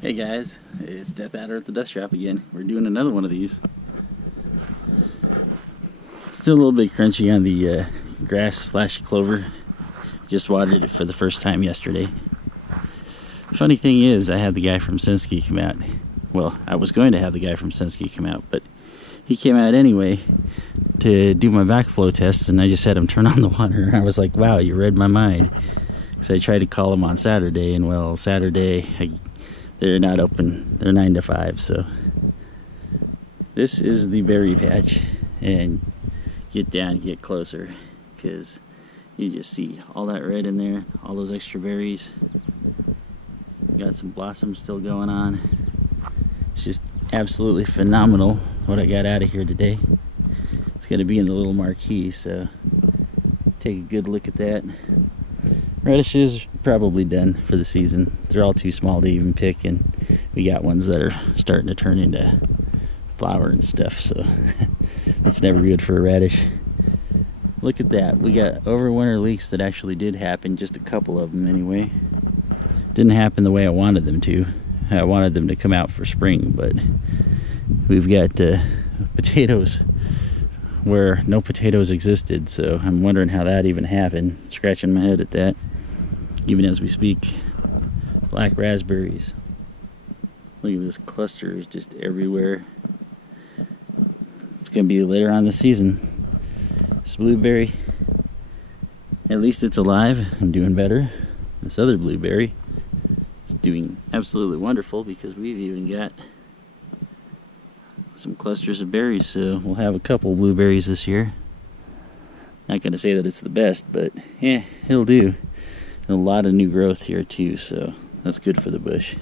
Hey guys, it's DeThAddR at the Death Shop again. We're doing another one of these. Still a little bit crunchy on the grass/clover. Just watered it for the first time yesterday. Funny thing is, I had the guy from Senski come out. Well, I was going to have the guy from Senski come out, but he came out anyway to do my backflow test, and I just had him turn on the water. I was like, wow, you read my mind. So I tried to call him on Saturday, and well, Saturday, they're not open. They're 9 to 5, so this is the berry patch, and get down, get closer, because you just see all that red in there, all those extra berries. Got some blossoms still going on. It's just absolutely phenomenal what I got out of here today. It's going to be in the little marquee, so take a good look at that. Radishes probably done for the season. They're all too small to even pick, and we got ones that are starting to turn into flower and stuff, so that's never good for a radish. Look at that. We got overwinter leeks that actually did happen, just a couple of them anyway. Didn't happen the way I wanted them to. I wanted them to come out for spring, but we've got potatoes where no potatoes existed, so I'm wondering how that even happened. Scratching my head at that, even as we speak. Black raspberries. Look at this cluster, is just everywhere. It's gonna be later on this season. This blueberry, at least it's alive and doing better. This other blueberry is doing absolutely wonderful, because we've even got some clusters of berries, so we'll have a couple blueberries this year. Not gonna say that it's the best, but yeah, it'll do. And a lot of new growth here too, so that's good for the bush.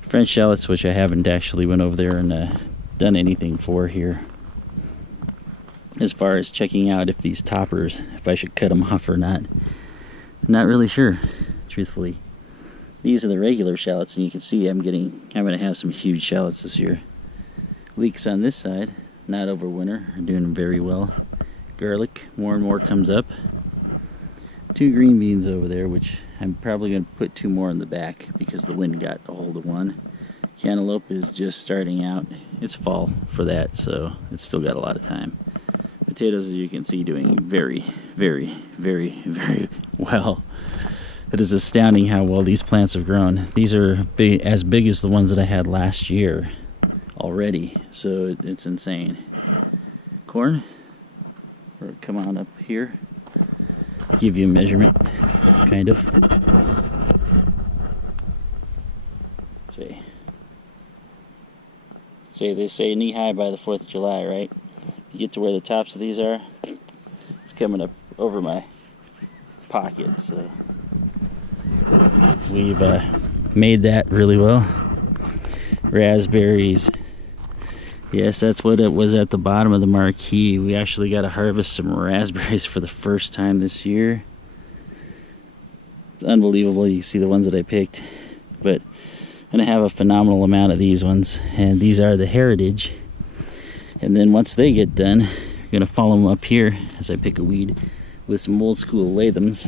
French shallots, which I haven't actually went over there and done anything for here, as far as checking out if these toppers, if I should cut them off or not. I'm not really sure, truthfully. These are the regular shallots, and you can see I'm gonna have some huge shallots this year. Leeks on this side, not over winter, are doing very well. Garlic, more and more comes up. 2 green beans over there, which I'm probably going to put 2 more in the back because the wind got a hold of one. Cantaloupe is just starting out. It's fall for that, so it's still got a lot of time. Potatoes, as you can see, doing very, very, very, very well. It is astounding how well these plants have grown. These are as big as the ones that I had last year already, so it's insane. Corn, come on up here, give you a measurement, kind of. They say knee high by the 4th of July, right? You get to where the tops of these are, it's coming up over my pocket, so we've made that really well. Raspberries. Yes, that's what it was at the bottom of the marquee. We actually got to harvest some raspberries for the first time this year. It's unbelievable. You see the ones that I picked. But I'm going to have a phenomenal amount of these ones. And these are the heritage. And then once they get done, we're going to follow them up here as I pick a weed with some old school lathams.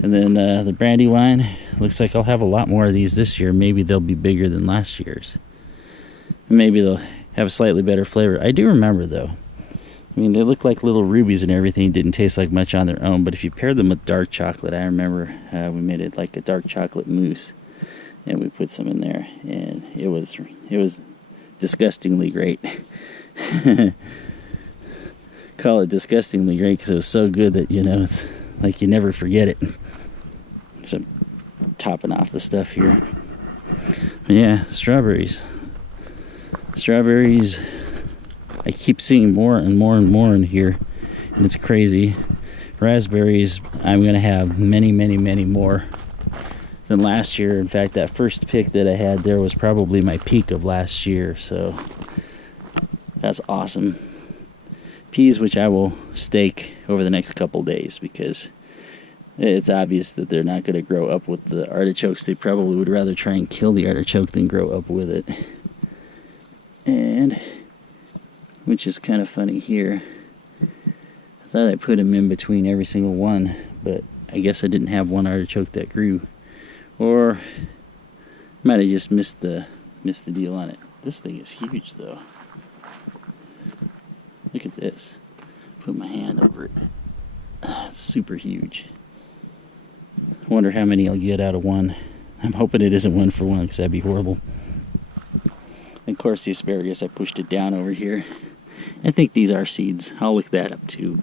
And then the brandywine. Looks like I'll have a lot more of these this year. Maybe they'll be bigger than last year's. Maybe they'll have a slightly better flavor. I do remember, though. I mean, they look like little rubies and everything. Didn't taste like much on their own. But if you pair them with dark chocolate, I remember we made it like a dark chocolate mousse, and we put some in there, and it was disgustingly great. Call it disgustingly great because it was so good that, you know, it's like you never forget it. So I'm topping off the stuff here. But yeah, strawberries. Strawberries, I keep seeing more and more and more in here, and it's crazy. Raspberries, I'm going to have many, many, many more than last year. In fact, that first pick that I had there was probably my peak of last year, so that's awesome. Peas, which I will stake over the next couple days, because it's obvious that they're not going to grow up with the artichokes. They probably would rather try and kill the artichoke than grow up with it. And, which is kind of funny here, I thought I put them in between every single one, but I guess I didn't have one artichoke that grew. Or Might have just missed the deal on it. This thing is huge though. Look at this. Put my hand over it. It's super huge. I wonder how many I'll get out of one. I'm hoping it isn't 1 for 1 because that'd be horrible. And of course the asparagus, I pushed it down over here. I think these are seeds. I'll look that up too.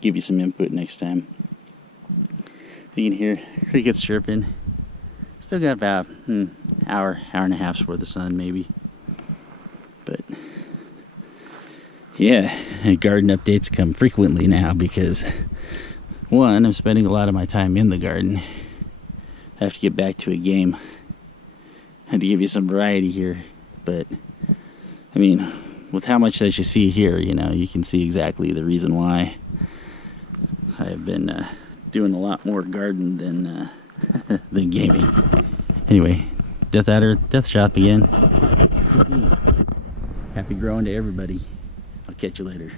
Give you some input next time. So you can hear crickets chirping. Still got about hour and a half's worth of sun maybe. But yeah, garden updates come frequently now because one, I'm spending a lot of my time in the garden. I have to get back to a game. I had to give you some variety here, but I mean, with how much that you see here, you know, you can see exactly the reason why. I've been doing a lot more garden than gaming. Anyway, DeThAddR, Death Shop again. Happy growing to everybody. I'll catch you later.